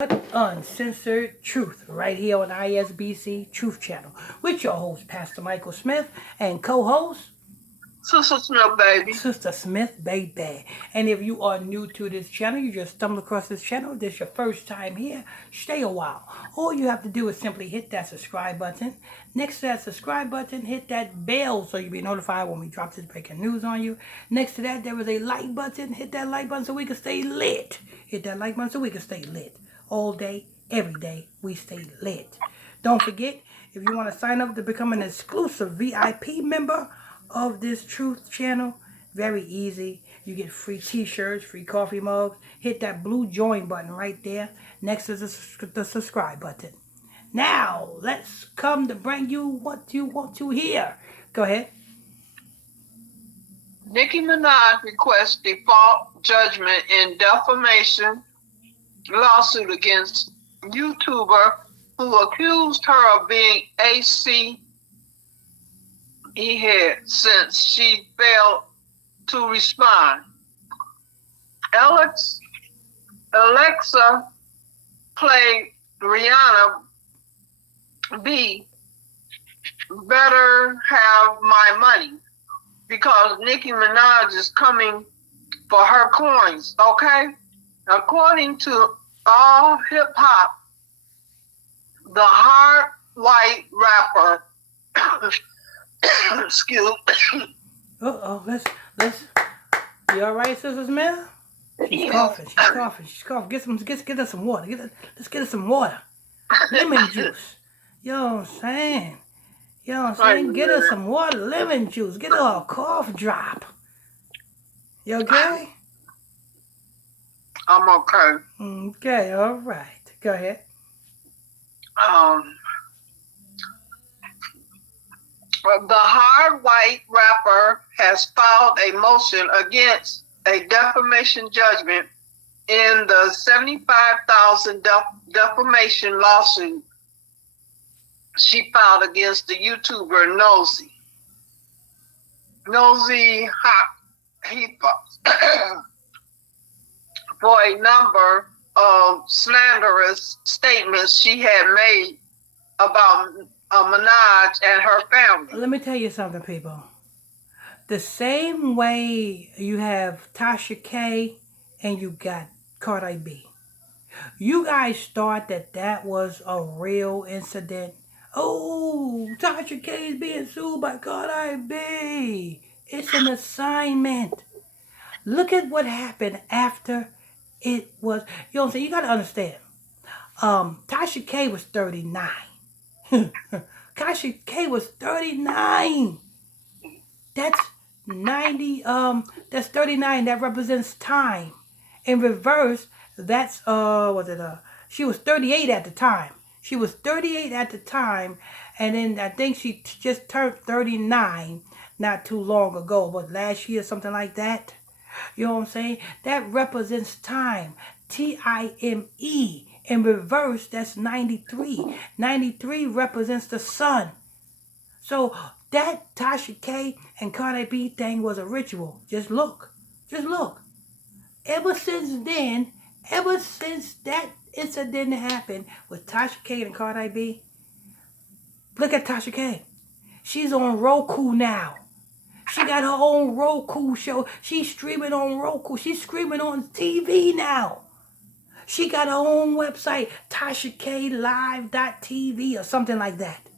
Uncensored Truth right here on ISBC Truth Channel with your host, Pastor Michael Smith, and co-host, Sister Smith, baby. Sister Smith, baby. And if you are new to this channel, you just stumbled across this channel, this is your first time here, stay a while. All you have to do is simply hit that subscribe button. Next to that subscribe button, hit that bell so you'll be notified when we drop this breaking news on you. Next to that, there is a like button. Hit that like button so we can stay lit. Hit that like button so we can stay lit. All day, every day, we stay lit. Don't forget, if you want to sign up to become an exclusive VIP member of this Truth channel, very easy. You get free t-shirts, free coffee mugs. Hit that blue join button right there next to the subscribe button. Now, let's come to bring you what you want to hear. Go ahead. Nicki Minaj requests default judgment in defamation lawsuit against YouTuber who accused her of being AC head since she failed to respond. Alexa played Rihanna B better have my money because Nicki Minaj is coming for her coins, okay? According to All Hip Hop, the hard white rapper, excuse let's, you alright, Sister Smith? She's coughing. Get us some water. Let's get us some water. Lemon juice. You know what I'm saying? Get us some water, lemon juice. Get her a cough drop. You okay? I'm okay. Okay, all right. Go ahead. The hard white rapper has filed a motion against a defamation judgment in the $75,000 defamation lawsuit she filed against the YouTuber Nosy for a number of slanderous statements she had made about Minaj and her family. Let me tell you something, people. The same way you have Tasha K and you got Cardi B. You guys thought that was a real incident. Oh, Tasha K is being sued by Cardi B. It's an assignment. Look at what happened after it was. You know what I'm saying? You got to understand. Tasha K was 39. Tasha K was 39. That's 90. That's 39. That represents time. In reverse, that's she was 38 at the time. She was 38 at the time, and then I think she just turned 39 not too long ago, but last year, something like that. You know what I'm saying? That represents time. Time. In reverse, that's 93. 93 represents the sun. So that Tasha K and Cardi B thing was a ritual. Just look. Ever since then, ever since that incident happened with Tasha K and Cardi B, look at Tasha K. She's on Roku now. She got her own Roku show. She's streaming on Roku. She's streaming on TV now. She got her own website, TashaKLive.tv or something like that.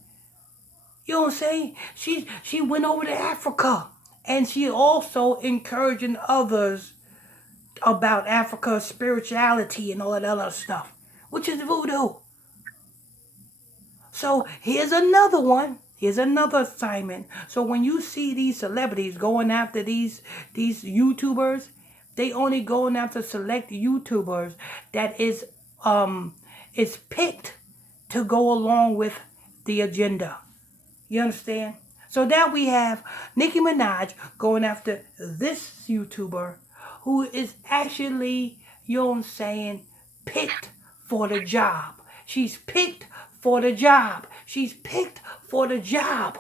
You know what I'm saying? She went over to Africa. And she also encouraging others about Africa's spirituality and all that other stuff, which is voodoo. So here's another one. Here's another assignment. So when you see these celebrities going after these YouTubers, they only going after select YouTubers that is picked to go along with the agenda. You understand? So now we have Nicki Minaj going after this YouTuber who is actually, you know what I'm saying, picked for the job. She's picked for the job. She's picked for the job.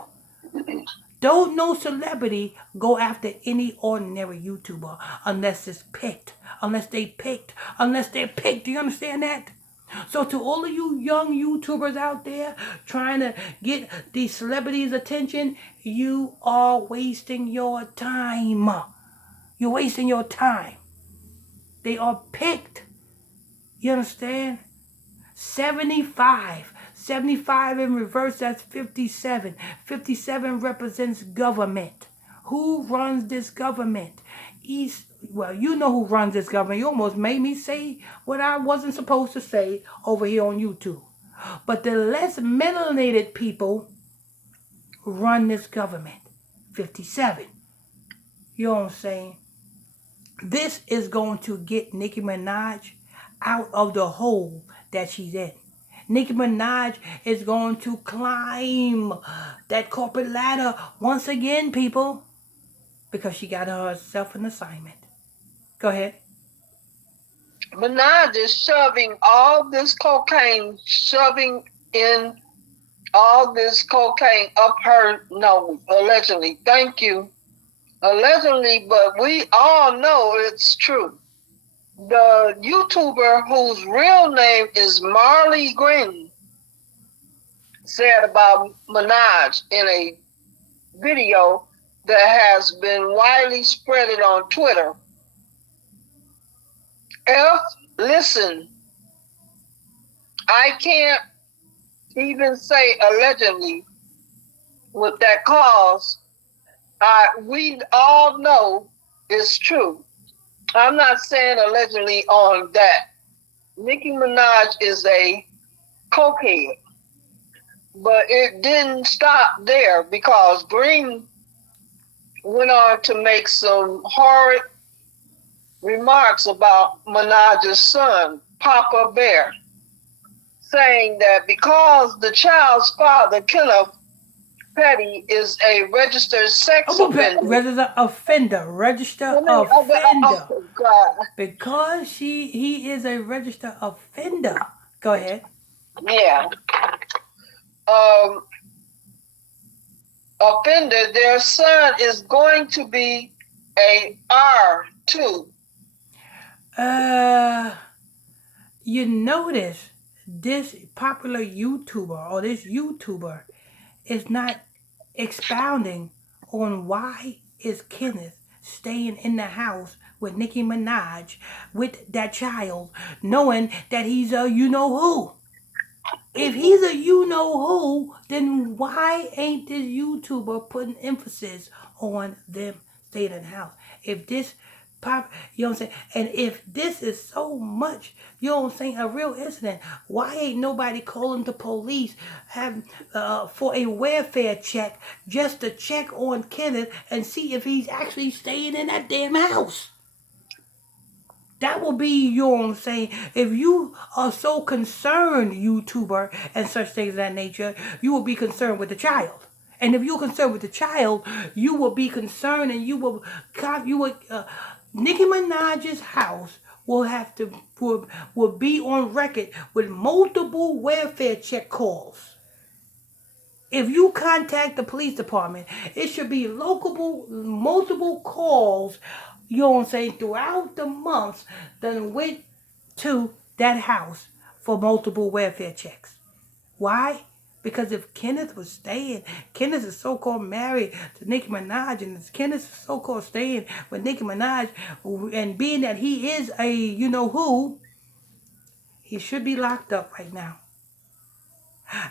Don't no celebrity go after any ordinary YouTuber unless it's picked. Unless they're picked. Do you understand that? So to all of you young YouTubers out there trying to get these celebrities' attention, you are wasting your time. You're wasting your time. They are picked. You understand? 75. 75 in reverse, that's 57. 57 represents government. Who runs this government? Well, you know who runs this government. You almost made me say what I wasn't supposed to say over here on YouTube. But the less melanated people run this government. 57. You know what I'm saying? This is going to get Nicki Minaj out of the hole that she's in. Nicki Minaj is going to climb that corporate ladder once again, people, because she got herself an assignment. Go ahead. Minaj is shoving all this cocaine, shoving in all this cocaine up her nose, allegedly. Thank you. Allegedly, but we all know it's true. The YouTuber whose real name is Marley Green said about Minaj in a video that has been widely spread on Twitter. F, listen, I can't even say allegedly with that cause. We all know it's true. I'm not saying allegedly on that. Nicki Minaj is a cokehead. But it didn't stop there because Green went on to make some horrid remarks about Minaj's son, Papa Bear, saying that because the child's father, Kenneth Petty, is a registered sex offender. Register offender. Oh, God. Because he is a registered offender. Go ahead. Yeah. Offender, their son is going to be a R2. You notice this popular YouTuber or this YouTuber is not expounding on why is Kenneth staying in the house with Nicki Minaj with that child, knowing that he's a you know who. If he's a you know who, then why ain't this YouTuber putting emphasis on them staying in the house? If this pop, you know what I'm saying? And if this is so much, you know what I'm saying, a real incident, why ain't nobody calling the police for a welfare check just to check on Kenneth and see if he's actually staying in that damn house? That will be, you know what I'm saying, if you are so concerned, YouTuber, and such things of that nature, you will be concerned with the child. And if you're concerned with the child, you will be concerned and Nicki Minaj's house will have to, will be on record with multiple welfare check calls. If you contact the police department, it should be multiple calls, you know what I'm saying, throughout the months that went to that house for multiple welfare checks. Why? Because if Kenneth was staying, Kenneth is so-called married to Nicki Minaj, and if Kenneth is so-called staying with Nicki Minaj, and being that he is a you know who, he should be locked up right now.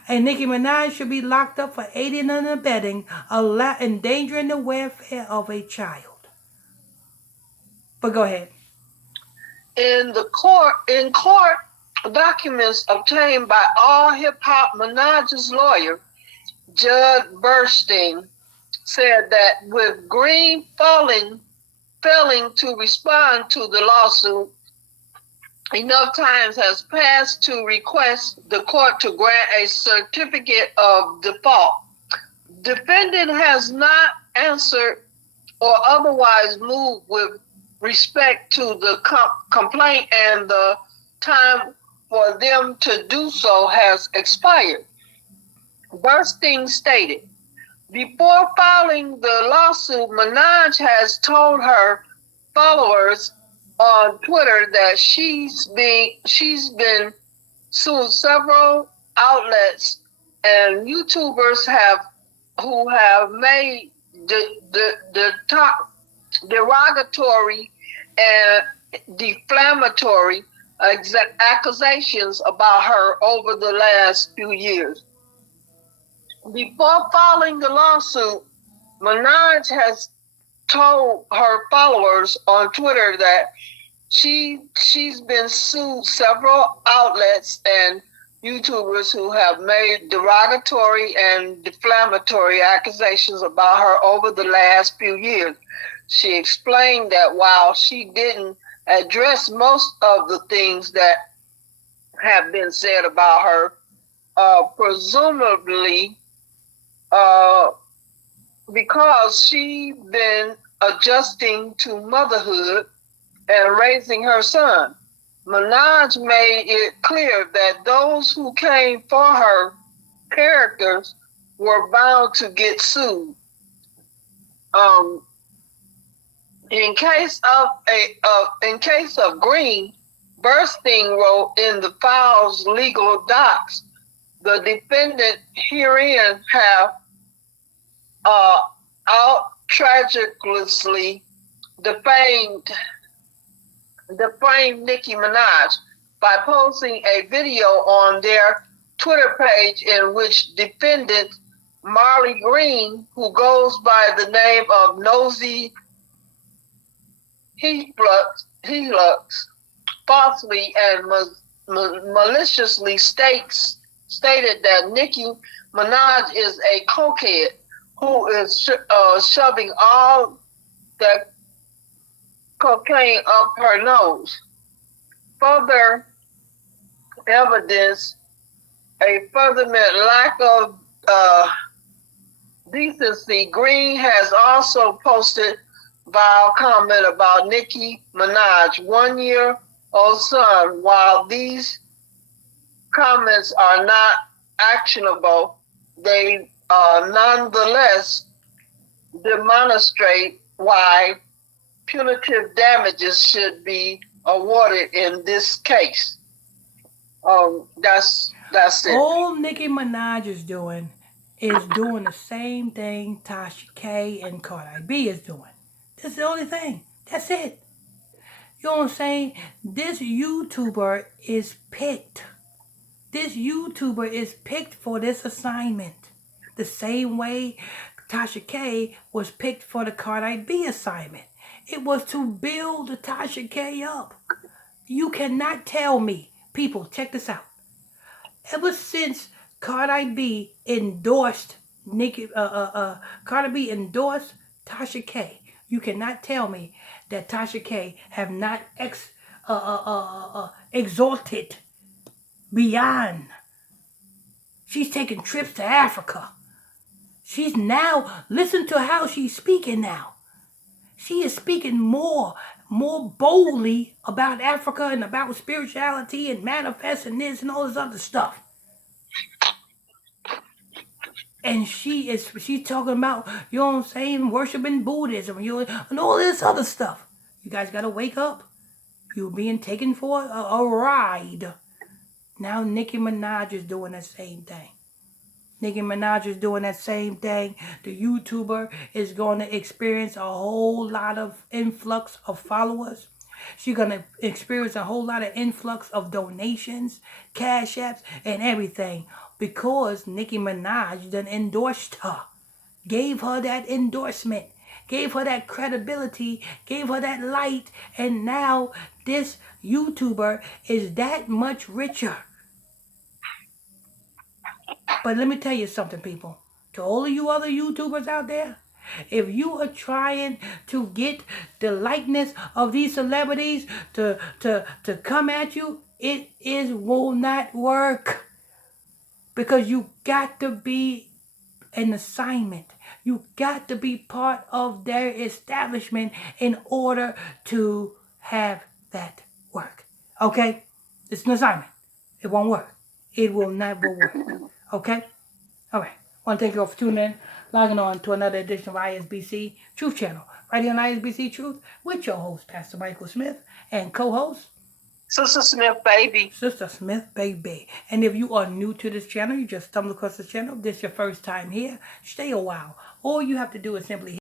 And Nicki Minaj should be locked up for aiding and abetting, endangering the welfare of a child. But go ahead. In court documents obtained by All Hip Hop, Minaj's lawyer, Judd Burstein, said that with Green failing to respond to the lawsuit, enough time has passed to request the court to grant a certificate of default. Defendant has not answered or otherwise moved with respect to the complaint, and the time for them to do so has expired. Burstein stated, before filing the lawsuit, Minaj has told her followers on Twitter that she's been sued several outlets and YouTubers who have made the top derogatory and defamatory accusations about her over the last few years. Before filing the lawsuit, Minaj has told her followers on Twitter that she's been sued several outlets and YouTubers who have made derogatory and defamatory accusations about her over the last few years. She explained that while she didn't address most of the things that have been said about her, presumably uh, because she been adjusting to motherhood and raising her son. Minaj made it clear that those who came for her characters were bound to get sued. Um, in case of Green, Burstein wrote in the file's legal docs, the defendant herein have out tragically defamed Nicki Minaj by posting a video on their Twitter page in which defendant Marley Green, who goes by the name of Nosy Helux, falsely and maliciously stated that Nicki Minaj is a cokehead who is shoving all that cocaine up her nose. Further evidence, a furtherment lack of decency, Green has also posted vile comment about Nicki Minaj 1-year-old son. While these comments are not actionable, they nonetheless demonstrate why punitive damages should be awarded in this case. That's it. All Nicki Minaj is doing the same thing Tasha K and Cardi B is doing. That's the only thing. That's it. You know what I'm saying? This YouTuber is picked. This YouTuber is picked for this assignment. The same way Tasha K was picked for the Cardi B assignment. It was to build Tasha K up. You cannot tell me. People, check this out. Ever since Cardi B endorsed Cardi B endorsed Tasha K, you cannot tell me that Tasha K have not exalted beyond. She's taking trips to Africa. She's now, listen to how she's speaking now. She is speaking more boldly about Africa and about spirituality and manifesting this and all this other stuff. And she's talking about, you know what I'm saying, worshiping Buddhism and all this other stuff. You guys gotta wake up. You're being taken for a ride. Now Nicki Minaj is doing the same thing. Nicki Minaj is doing that same thing. The YouTuber is going to experience a whole lot of influx of followers. She's going to experience a whole lot of influx of donations, cash apps, and everything because Nicki Minaj done endorsed her, gave her that endorsement, gave her that credibility, gave her that light, and now this YouTuber is that much richer. But let me tell you something, people. To all of you other YouTubers out there, if you are trying to get the likeness of these celebrities to come at you, will not work. Because you got to be an assignment. You got to be part of their establishment in order to have that work. Okay? It's an assignment. It won't work. It will never work. Okay? All right. I want to thank you all for tuning in, logging on to another edition of ISBC Truth Channel, right here on ISBC Truth with your host, Pastor Michael Smith, and co-host. Sister Smith, baby. Sister Smith, baby. And if you are new to this channel, you just stumbled across this channel, this is your first time here, stay a while. All you have to do is simply